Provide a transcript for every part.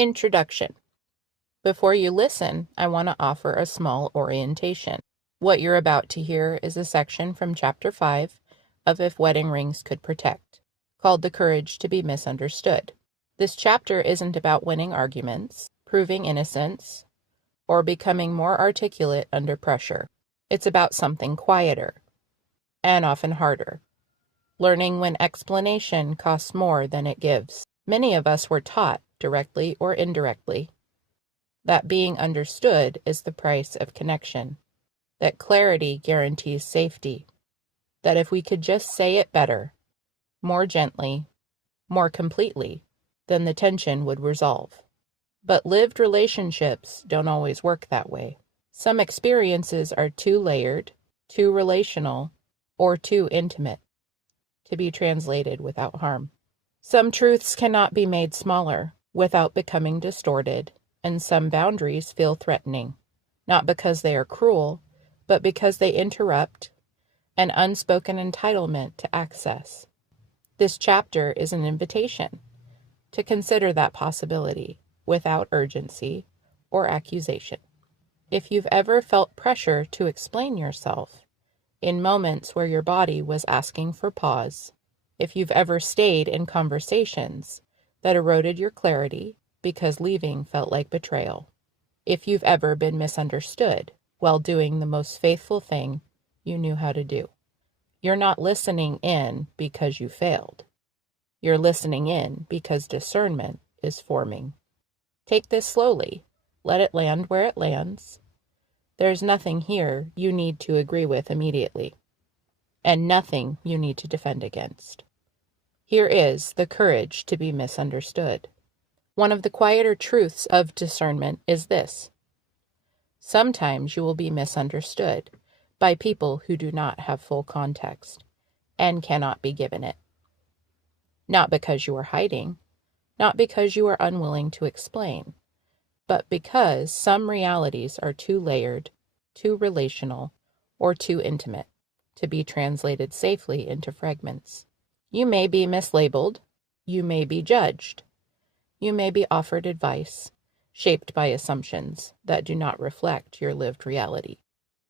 Introduction. Before you listen, I want to offer a small orientation. What you're about to hear is a section from Chapter 5 of If Wedding Rings Could Protect, called The Courage to be Misunderstood. This chapter isn't about winning arguments, proving innocence, or becoming more articulate under pressure. It's about something quieter, and often harder. Learning when explanation costs more than it gives. Many of us were taught, directly or indirectly, that being understood is the price of connection, that clarity guarantees safety, that if we could just say it better, more gently, more completely, then the tension would resolve. But lived relationships don't always work that way. Some experiences are too layered, too relational, or too intimate to be translated without harm. Some truths cannot be made smaller without becoming distorted, and some boundaries feel threatening, not because they are cruel, but because they interrupt an unspoken entitlement to access. This chapter is an invitation to consider that possibility without urgency or accusation. If you've ever felt pressure to explain yourself in moments where your body was asking for pause, if you've ever stayed in conversations that eroded your clarity because leaving felt like betrayal, if you've ever been misunderstood while doing the most faithful thing you knew how to do, you're not listening in because you failed. You're listening in because discernment is forming. Take this slowly. Let it land where it lands. There's nothing here you need to agree with immediately, and nothing you need to defend against. Here is the courage to be misunderstood. One of the quieter truths of discernment is this: sometimes you will be misunderstood by people who do not have full context and cannot be given it. Not because you are hiding, not because you are unwilling to explain, but because some realities are too layered, too relational, or too intimate to be translated safely into fragments. You may be mislabeled, you may be judged, you may be offered advice shaped by assumptions that do not reflect your lived reality.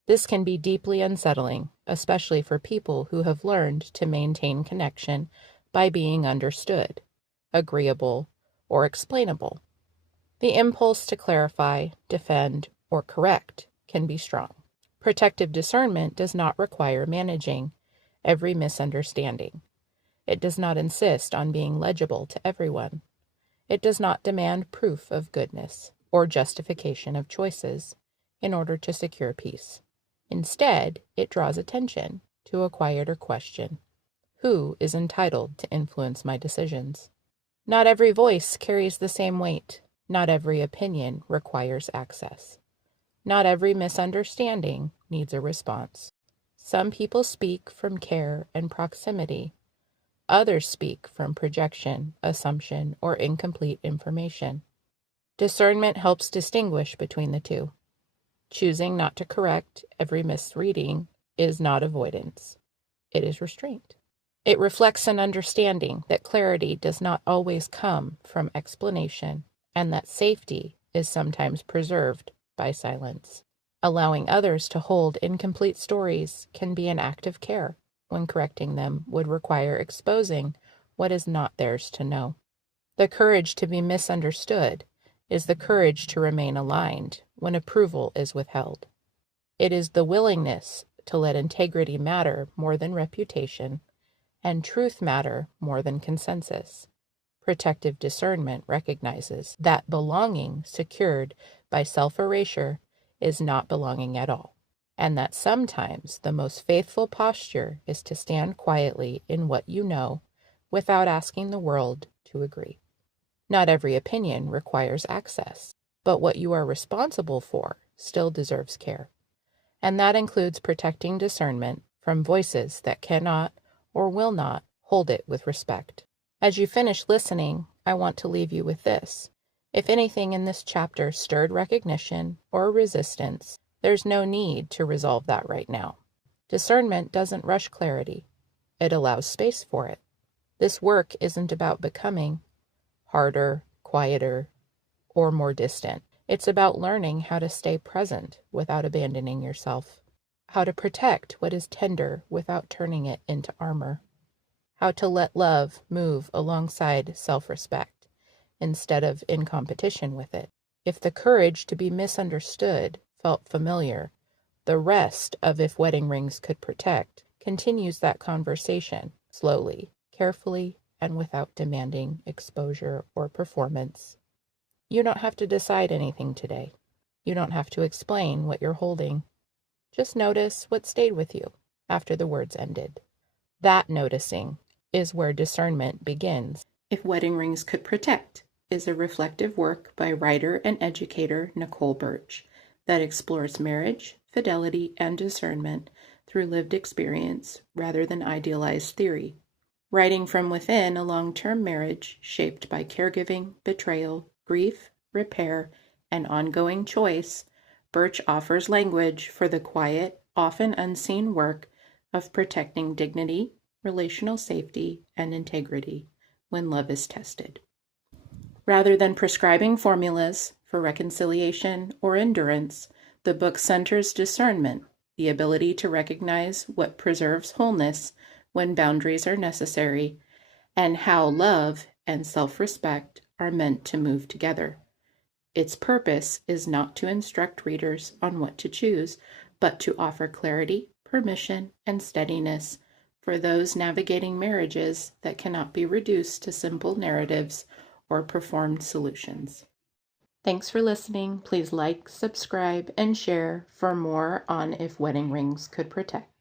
This can be deeply unsettling, especially for people who have learned to maintain connection by being understood, agreeable, or explainable. The impulse to clarify, defend, or correct can be strong. Protective discernment does not require managing every misunderstanding. It does not insist on being legible to everyone. It does not demand proof of goodness or justification of choices in order to secure peace. Instead, it draws attention to a quieter question: who is entitled to influence my decisions? Not every voice carries the same weight. Not every opinion requires access. Not every misunderstanding needs a response. Some people speak from care and proximity. Others speak from projection, assumption, or incomplete information. Discernment helps distinguish between the two. Choosing not to correct every misreading is not avoidance. It is restraint. It reflects an understanding that clarity does not always come from explanation, and that safety is sometimes preserved by silence. Allowing others to hold incomplete stories can be an act of care, when correcting them would require exposing what is not theirs to know. The courage to be misunderstood is the courage to remain aligned when approval is withheld. It is the willingness to let integrity matter more than reputation, and truth matter more than consensus. Protective discernment recognizes that belonging secured by self-erasure is not belonging at all, and that sometimes the most faithful posture is to stand quietly in what you know without asking the world to agree. Not every opinion requires access, but what you are responsible for still deserves care. And that includes protecting discernment from voices that cannot or will not hold it with respect. As you finish listening, I want to leave you with this. If anything in this chapter stirred recognition or resistance, there's no need to resolve that right now. Discernment doesn't rush clarity. It allows space for it. This work isn't about becoming harder, quieter, or more distant. It's about learning how to stay present without abandoning yourself, how to protect what is tender without turning it into armor, how to let love move alongside self-respect instead of in competition with it. If the courage to be misunderstood felt familiar, the rest of If Wedding Rings Could Protect continues that conversation slowly, carefully, and without demanding exposure or performance. You don't have to decide anything today. You don't have to explain what you're holding. Just notice what stayed with you after the words ended. That noticing is where discernment begins. If Wedding Rings Could Protect is a reflective work by writer and educator Nicole Burch that explores marriage, fidelity, and discernment through lived experience rather than idealized theory. Writing from within a long-term marriage shaped by caregiving, betrayal, grief, repair, and ongoing choice, Burch offers language for the quiet, often unseen work of protecting dignity, relational safety, and integrity when love is tested. Rather than prescribing formulas for reconciliation or endurance, the book centers discernment, the ability to recognize what preserves wholeness when boundaries are necessary, and how love and self-respect are meant to move together. Its purpose is not to instruct readers on what to choose, but to offer clarity, permission, and steadiness for those navigating marriages that cannot be reduced to simple narratives or performed solutions. Thanks for listening. Please like, subscribe, and share for more on If Wedding Rings Could Protect.